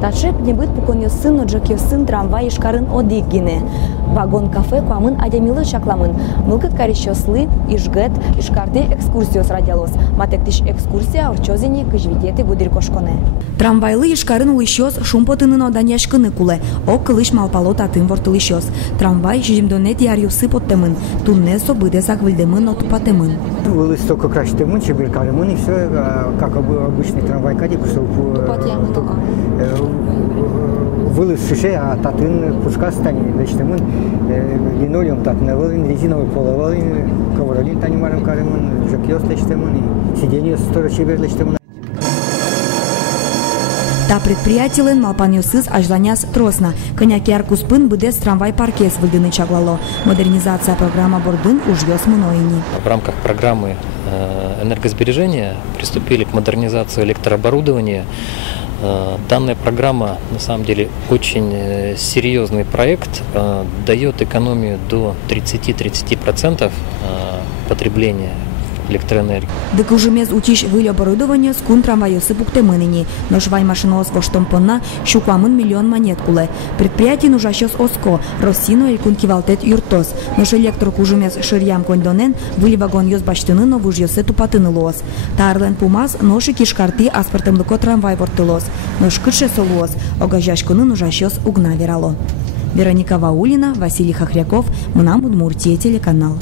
Ташеп не быть пукон сын, оджак сын трамвай ишкарын одиггине. Вагон кафе куамын адямилы шакламын. Мылкыт карищослы, ишгет, ишкарте экскурсиос радиалос. Матектиш экскурсия орчозини кыжвидеты гудир кошконе. Трамвайлы ишкарын улищос шумпотынын оданяшкыны куле. Ок кылыш малпалот атын вортылищос. Трамвай жимдонет ярюсы поттемын. Туннесо быдесак выльдемын отупатемын. Вылез только кращтемын, чебиркаремын, и все, как обычный трамвай кадик. Вылез шише, а татын пуска станет, значит, мы линолеум татневалин, резиновый половалин, ковролин танимаром каремын, жакьёс лечтемын, и сиденье стора чебер лечтемын. Та предприятиелен малпаньосыз ажланяс тросна. Коняки аркуспын быдес трамвай паркес выльдыны чаглало. Модернизация программа бордын ужьёс мыноини. В рамках программы энергосбережения приступили к модернизации электрооборудования. Данная программа, на самом деле, очень серьезный проект, дает экономию до 30-30% потребления электроэнергии. Дык уже мез утиш выль оборудование скун трамвайосы пуктемыныни, но швай машиноос коштомпонна щуквамын миллион монет куле. Предприятие нужащос оско, Россину элькун кивалтет юртос, но электрок уже мез ширьям кондонен выль вагон йос баштыны, но вужьосы тупатыны лоос. Тарлен пумаз ноши кишкарты аспартым лыко трамвай вортылос, но шкырше солуос, огажашкуны нужащос угна верало. Вероника Ваулина, Василий Хохряков, Мнам Удмуртия, телеканал.